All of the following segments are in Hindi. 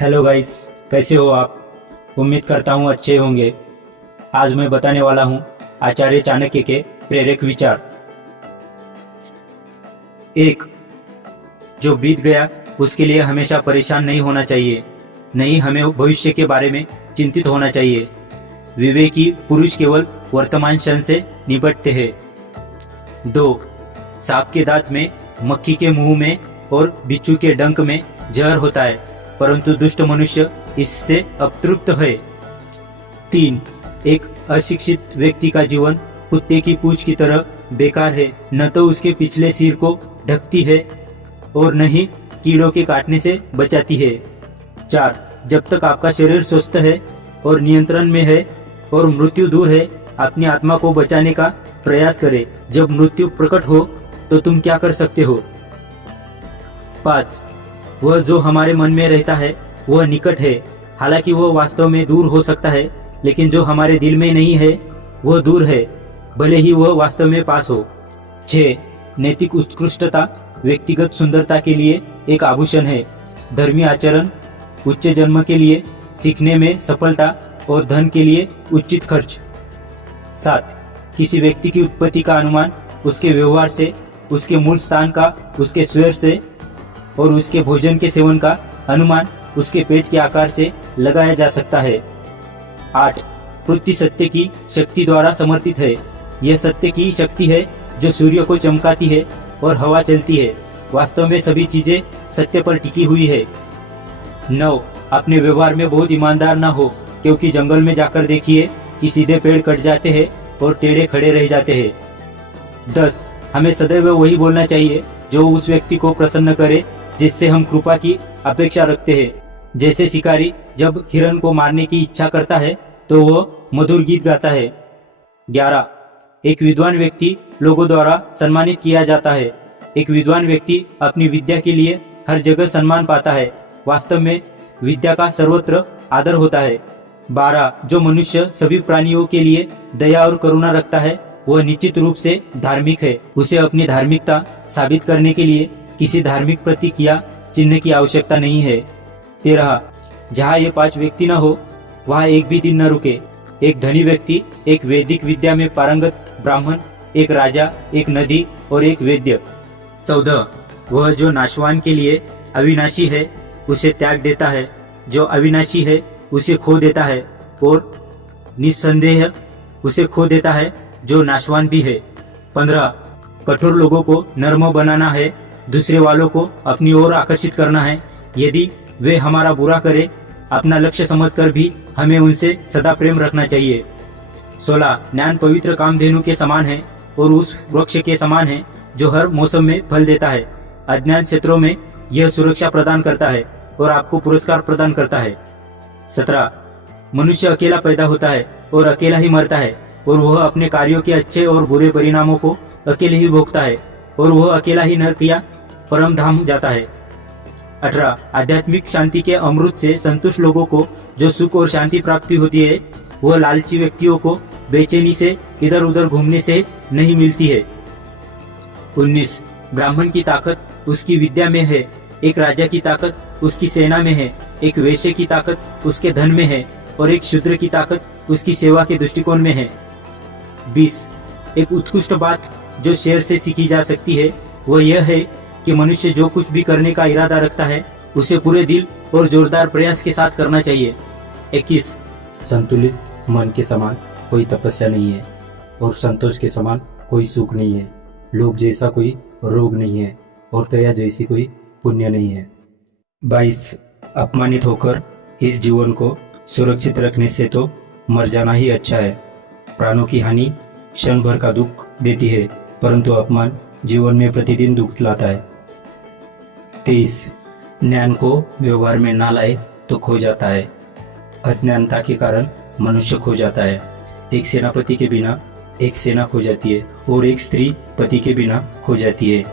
हेलो गाइस, कैसे हो आप। उम्मीद करता हूँ अच्छे होंगे। आज मैं बताने वाला हूँ आचार्य चाणक्य के प्रेरक विचार। एक, जो बीत गया उसके लिए हमेशा परेशान नहीं होना चाहिए, नहीं हमें भविष्य के बारे में चिंतित होना चाहिए। विवेकी पुरुष केवल वर्तमान क्षण से निपटते हैं। दो, सांप के दांत में, मक्खी के मुंह में और बिच्छू के डंक में जहर होता है, परंतु दुष्ट मनुष्य इससे अतृप्त है। तीन, एक अशिक्षित व्यक्ति का जीवन कुत्ते की पूंछ की तरह बेकार है, न तो उसके पिछले सिर को ढकती है और न ही कीड़ों के काटने से बचाती है। चार, जब तक आपका शरीर स्वस्थ है और नियंत्रण में है और मृत्यु दूर है, अपनी आत्मा को बचाने का प्रयास करें। जब मृत्यु प्रकट हो तो तुम क्या कर सकते हो। पाँच, वह जो हमारे मन में रहता है वह निकट है, हालांकि वह वास्तव में दूर हो सकता है, लेकिन जो हमारे दिल में नहीं है वह दूर है, भले ही वह वास्तव में पास हो। 6, नैतिक उत्कृष्टता व्यक्तिगत सुंदरता के लिए एक आभूषण है, धर्मी आचरण उच्च जन्म के लिए, सीखने में सफलता और धन के लिए उचित खर्च। 7, किसी व्यक्ति की उत्पत्ति का अनुमान उसके व्यवहार से, उसके मूल स्थान का, उसके स्वर से और उसके भोजन के सेवन का अनुमान उसके पेट के आकार से लगाया जा सकता है। 8, पृथ्वी सत्य की शक्ति द्वारा समर्थित है, यह सत्य की शक्ति है जो सूर्य को चमकाती है और हवा चलती है, वास्तव में सभी चीजें सत्य पर टिकी हुई है। 9, अपने व्यवहार में बहुत ईमानदार न हो, क्योंकि जंगल में जाकर देखिए कि सीधे पेड़ कट जाते हैं और टेढ़े खड़े रह जाते हैं। 10, हमें सदैव वही बोलना चाहिए जो उस व्यक्ति को प्रसन्न करे जिससे हम कृपा की अपेक्षा रखते हैं। जैसे शिकारी जब हिरण को मारने की इच्छा करता है तो वह मधुर गीत गाता है। 11, एक विद्वान व्यक्ति लोगों द्वारा सम्मानित किया जाता है। एक विद्वान व्यक्ति अपनी विद्या के लिए हर जगह सम्मान पाता है, वास्तव में विद्या का सर्वत्र आदर होता है। 12, जो मनुष्य सभी प्राणियों के लिए दया और करुणा रखता है वह निश्चित रूप से धार्मिक है, उसे अपनी धार्मिकता साबित करने के लिए किसी धार्मिक प्रतीक या चिन्ह की आवश्यकता नहीं है। 13, जहाँ ये 5 व्यक्ति न हो वहाँ एक भी दिन न रुके। एक धनी व्यक्ति, एक वैदिक विद्या में पारंगत ब्राह्मण, एक राजा, एक नदी और एक वैद्य। 14, वह जो नाशवान के लिए अविनाशी है उसे त्याग देता है, जो अविनाशी है उसे खो देता है, और निस्संदेह उसे खो देता है जो नाशवान भी है। 15, कठोर लोगों को नर्म बनाना है, दूसरे वालों को अपनी ओर आकर्षित करना है, यदि वे हमारा बुरा करे अपना लक्ष्य समझकर भी हमें उनसे सदा प्रेम रखना चाहिए। 16, ज्ञान पवित्र कामधेनु के समान है और उस वृक्ष के समान है जो हर मौसम में फल देता है। अज्ञान क्षेत्रों में यह सुरक्षा प्रदान करता है और आपको पुरस्कार प्रदान करता है। 17, मनुष्य अकेला पैदा होता है और अकेला ही मरता है, और वह अपने कार्यों के अच्छे और बुरे परिणामों को अकेले ही भोगता है, और वह अकेला ही नरक या परम धाम जाता है। 18, आध्यात्मिक शांति के अमृत से संतुष्ट लोगों को जो सुख और शांति प्राप्ति होती है वह लालची व्यक्तियों को बेचैनी से इधर उधर घूमने से नहीं मिलती है। 19, ब्राह्मण की ताकत उसकी विद्या में है, एक राजा की ताकत उसकी सेना में है, एक वैश्य की ताकत उसके धन में है और एक शूद्र की ताकत उसकी सेवा के दृष्टिकोण में है। 20, एक उत्कृष्ट बात जो शेर से सीखी जा सकती है वह यह है कि मनुष्य जो कुछ भी करने का इरादा रखता है उसे पूरे दिल और जोरदार प्रयास के साथ करना चाहिए। 21, संतुलित मन के समान कोई तपस्या नहीं है और संतोष के समान कोई सुख नहीं है, लोभ जैसा कोई रोग नहीं है और दया जैसी कोई पुण्य नहीं है। 22, अपमानित होकर इस जीवन को सुरक्षित रखने से तो मर जाना ही अच्छा है। प्राणों की हानि क्षण भर का दुख देती है, परंतु अपमान जीवन में प्रतिदिन दुख लाता है। 23, ज्ञान को व्यवहार में ना लाए तो खो जाता है, अज्ञानता के कारण मनुष्य खो जाता है। एक सेनापति के बिना एक सेना खो जाती है और एक स्त्री पति के बिना खो जाती है।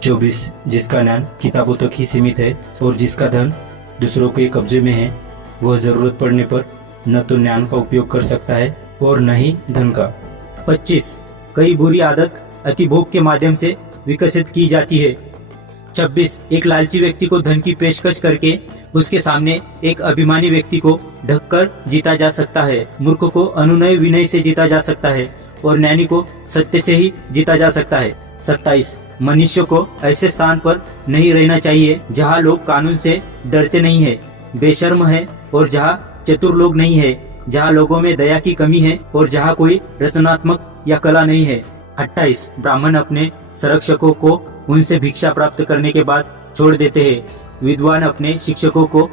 24, जिसका ज्ञान किताबों तक ही सीमित है और जिसका धन दूसरों के कब्जे में है वह जरूरत पड़ने पर न तो ज्ञान का उपयोग कर सकता है और न ही धन का। 25, कई बुरी आदत अतिभोग के माध्यम से विकसित की जाती है, 26 एक लालची व्यक्ति को धन की पेशकश करके उसके सामने एक अभिमानी व्यक्ति को ढककर जीता जा सकता है। मूर्ख को अनुनय विनय से जीता जा सकता है और ज्ञानी को सत्य से ही जीता जा सकता है। 27 मनुष्य को ऐसे स्थान पर नहीं रहना चाहिए जहाँ लोग कानून से डरते नहीं है, बेशर्म है और जहाँ चतुर लोग नहीं है, जहाँ लोगों में दया की कमी है और जहाँ कोई रचनात्मक या कला नहीं है। 28 ब्राह्मण अपने संरक्षकों को उनसे भिक्षा प्राप्त करने के बाद छोड़ देते हैं, विद्वान अपने शिक्षकों को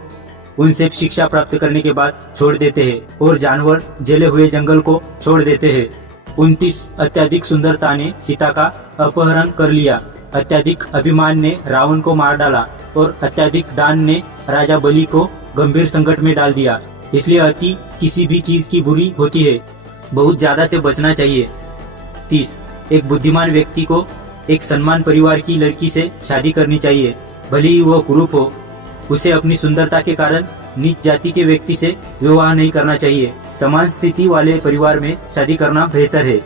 उनसे शिक्षा प्राप्त करने के बाद छोड़ देते हैं और जानवर जले हुए जंगल को छोड़ देते हैं। 29 अत्यधिक सुंदरता ने सीता का अपहरण कर लिया, अत्यधिक अभिमान ने रावण को मार डाला और अत्यधिक दान ने राजा बलि को गंभीर संकट में डाल दिया। इसलिए अति किसी भी चीज की बुरी होती है, बहुत ज्यादा से बचना चाहिए। 30 एक बुद्धिमान व्यक्ति को एक सम्मान परिवार की लड़की से शादी करनी चाहिए, भले ही वह कुरूप हो। उसे अपनी सुंदरता के कारण नीच जाति के व्यक्ति से विवाह नहीं करना चाहिए, समान स्थिति वाले परिवार में शादी करना बेहतर है।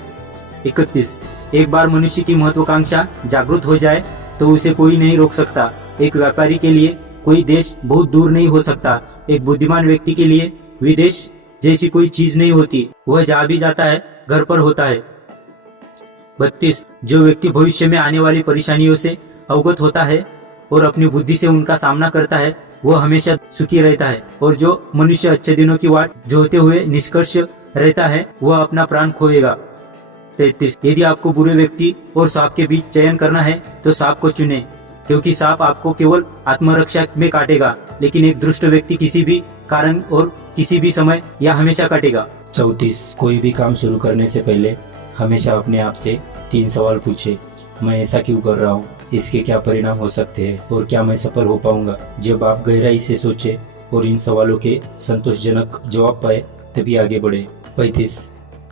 31 एक बार मनुष्य की महत्वाकांक्षा जागृत हो जाए तो उसे कोई नहीं रोक सकता। एक व्यापारी के लिए कोई देश बहुत दूर नहीं हो सकता, एक बुद्धिमान व्यक्ति के लिए विदेश जैसी कोई चीज नहीं होती, वह जहाँ भी जाता है घर पर होता है। 32 जो व्यक्ति भविष्य में आने वाली परेशानियों से अवगत होता है और अपनी बुद्धि से उनका सामना करता है वह हमेशा सुखी रहता है, और जो मनुष्य अच्छे दिनों की वाट जोहते हुए निष्कर्ष रहता है वह अपना प्राण खोएगा। 33 यदि आपको बुरे व्यक्ति और सांप के बीच चयन करना है तो सांप को चुने, क्योंकि सांप आपको केवल आत्मरक्षा में काटेगा, लेकिन एक दुष्ट व्यक्ति किसी भी कारण और किसी भी समय या हमेशा काटेगा। 34 कोई भी काम शुरू करने से पहले हमेशा अपने आप से 3 सवाल पूछे, मैं ऐसा क्यों कर रहा हूँ, इसके क्या परिणाम हो सकते हैं और क्या मैं सफल हो पाऊंगा। जब आप गहराई से सोचे और इन सवालों के संतोषजनक जवाब पाए तभी आगे बढ़े। 35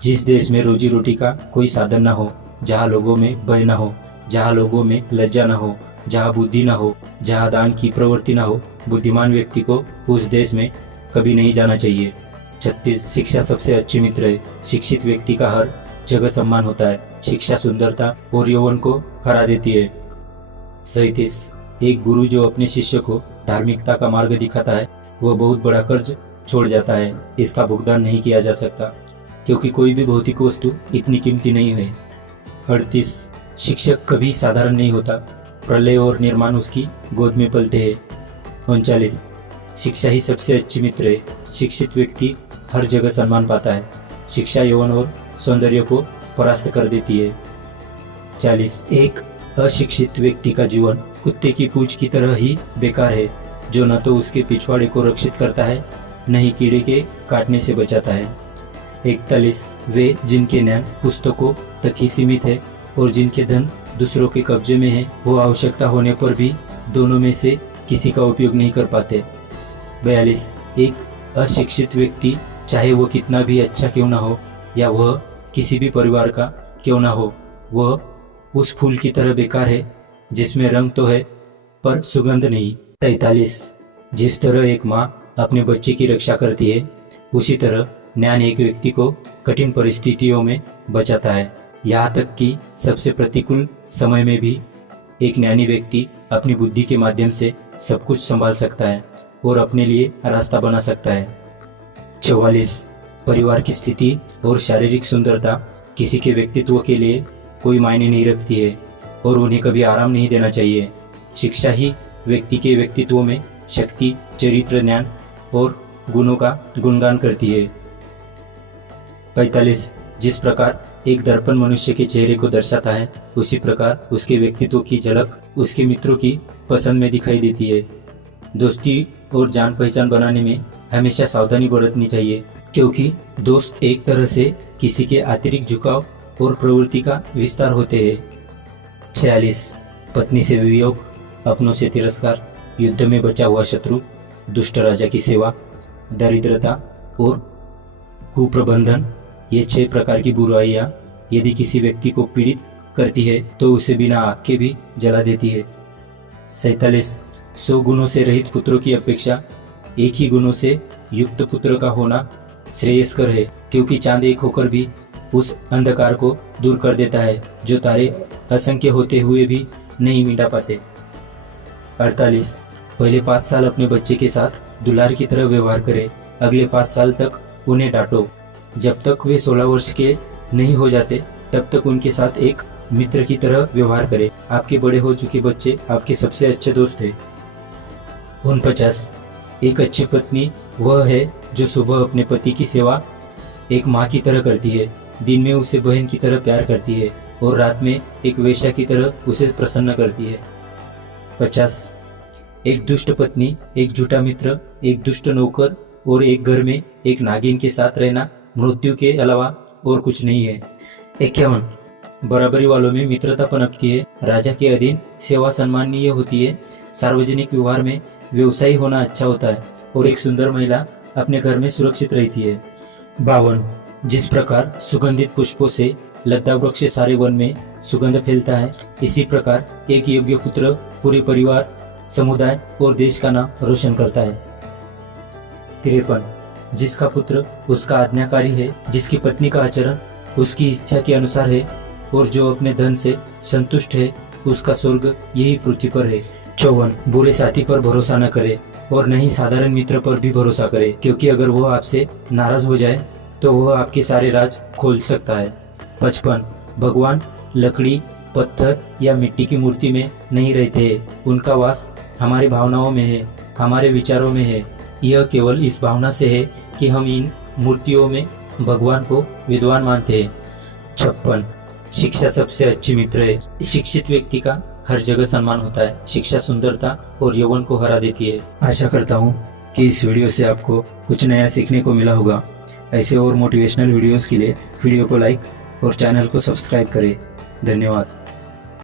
जिस देश में रोजी रोटी का कोई साधन न हो, जहाँ लोगों में भय न हो, जहाँ लोगों में लज्जा न हो, जहाँ बुद्धि न हो, जहाँ दान की प्रवृत्ति न हो, बुद्धिमान व्यक्ति को उस देश में कभी नहीं जाना चाहिए। 36 शिक्षा सबसे अच्छी मित्र है, शिक्षित व्यक्ति का हर जगह सम्मान होता है, शिक्षा सुंदरता और यौवन को हरा देती है। 37 एक गुरु जो अपने शिष्य को धार्मिकता का मार्ग दिखाता है वह बहुत बड़ा कर्ज छोड़ जाता है, इसका भुगतान नहीं किया जा सकता, क्योंकि कोई भी भौतिक वस्तु इतनी कीमती नहीं है। 38 शिक्षक कभी साधारण नहीं होता, प्रलय और निर्माण उसकी गोद में पलते हैं। 39 शिक्षा ही सबसे अच्छी मित्र है, शिक्षित व्यक्ति हर जगह सम्मान पाता है, शिक्षा यौवन और सौंदर्य को परास्त कर देती है। 40 एक अशिक्षित व्यक्ति का जीवन कुत्ते की पूंछ की तरह ही बेकार है, जो न तो उसके पिछवाड़े को रक्षित करता है न ही कीड़े के काटने से बचाता है। 41 वे जिनके ज्ञान पुस्तकों तक ही सीमित है और जिनके धन दूसरों के कब्जे में है, वो आवश्यकता होने पर भी दोनों में से किसी का उपयोग नहीं कर पाते। 42 एक अशिक्षित व्यक्ति चाहे वो कितना भी अच्छा क्यों ना हो या वह किसी भी परिवार का क्यों ना हो, वह उस फूल की तरह बेकार है जिसमें रंग तो है पर सुगंध नहीं। 43 जिस तरह एक माँ अपने बच्चे की रक्षा करती है, उसी तरह ज्ञान एक व्यक्ति को कठिन परिस्थितियों में बचाता है, यहाँ तक कि सबसे प्रतिकूल समय में भी एक ज्ञानी व्यक्ति अपनी बुद्धि के माध्यम से सब कुछ संभाल सकता है और अपने लिए रास्ता बना सकता है। 44 परिवार की स्थिति और शारीरिक सुंदरता किसी के व्यक्तित्व के लिए कोई मायने नहीं रखती है और उन्हें कभी आराम नहीं देना चाहिए। शिक्षा ही व्यक्ति के व्यक्तित्व में शक्ति, चरित्र, ज्ञान और गुणों का गुणगान करती है। 45 जिस प्रकार एक दर्पण मनुष्य के चेहरे को दर्शाता है, उसी प्रकार उसके व्यक्तित्व की झलक उसके मित्रों की पसंद में दिखाई देती है। दोस्ती और जान पहचान बनाने में हमेशा सावधानी बरतनी चाहिए, क्योंकि दोस्त एक तरह से किसी के अतिरिक्त झुकाव और प्रवृत्ति का विस्तार होते हैं। 46 पत्नी से वियोग, अपनों से तिरस्कार, युद्ध में बचा हुआ शत्रु, दुष्ट राजा की सेवा, दरिद्रता और कुप्रबंधन, ये 6 प्रकार की बुराइयां यदि किसी व्यक्ति को पीड़ित करती है तो उसे बिना आग के भी जला देती है। 47 100 गुणों से रहित पुत्रों की अपेक्षा एक ही गुणों से युक्त पुत्र का होना श्रेयस्कर है, क्योंकि चांद एक होकर भी उस अंधकार को दूर कर देता है जो तारे असंख्य होते हुए भी नहीं मिटा पाते। 48 पहले 5 साल अपने बच्चे के साथ दुलार की तरह व्यवहार करें, अगले 5 साल तक उन्हें डांटो। जब तक वे 16 वर्ष के नहीं हो जाते तब तक उनके साथ एक मित्र की तरह व्यवहार करें। आपके बड़े हो चुके बच्चे आपके सबसे अच्छे दोस्त हैं। 49 एक अच्छी पत्नी वह है जो सुबह अपने पति की सेवा एक माँ की तरह करती है, दिन में उसे बहन की तरह प्यार करती है और रात में एक वेश्या की तरह उसे प्रसन्न करती है। 50 एक दुष्ट पत्नी, एक झूठा मित्र, एक दुष्ट नौकर और एक घर में एक नागिन के साथ रहना मृत्यु के अलावा और कुछ नहीं है। 51 बराबरी वालों में मित्रता पनपती है, राजा के अधीन सेवा सम्माननीय होती है, सार्वजनिक व्यवहार में व्यवसायी होना अच्छा होता है और एक सुंदर महिला अपने घर में सुरक्षित रहती है। 52 जिस प्रकार सुगंधित पुष्पों से लता वृक्ष सारे वन में सुगंध फैलता है, इसी प्रकार एक योग्य पुत्र पूरे परिवार, समुदाय और देश का नाम रोशन करता है। 53 जिसका पुत्र उसका आज्ञाकारी है, जिसकी पत्नी का आचरण उसकी इच्छा के अनुसार है और जो अपने धन से संतुष्ट है, उसका स्वर्ग यही पृथ्वी पर है। 54 बुरे साथी पर भरोसा न करे और न ही साधारण मित्र पर भी भरोसा करे, क्योंकि अगर वह आपसे नाराज हो जाए तो वह आपके सारे राज खोल सकता है। 55 भगवान लकड़ी, पत्थर या मिट्टी की मूर्ति में नहीं रहते हैं, उनका वास हमारी भावनाओं में है, हमारे विचारों में है। यह केवल इस भावना से है कि हम इन मूर्तियों में भगवान को विद्वान मानते हैं। 56 शिक्षा सबसे अच्छी मित्र है। शिक्षित व्यक्ति का हर जगह सम्मान होता है। शिक्षा सुंदरता और यौवन को हरा देती है। आशा करता हूँ कि इस वीडियो से आपको कुछ नया सीखने को मिला होगा। ऐसे और मोटिवेशनल वीडियोस के लिए वीडियो को लाइक और चैनल को सब्सक्राइब करें। धन्यवाद।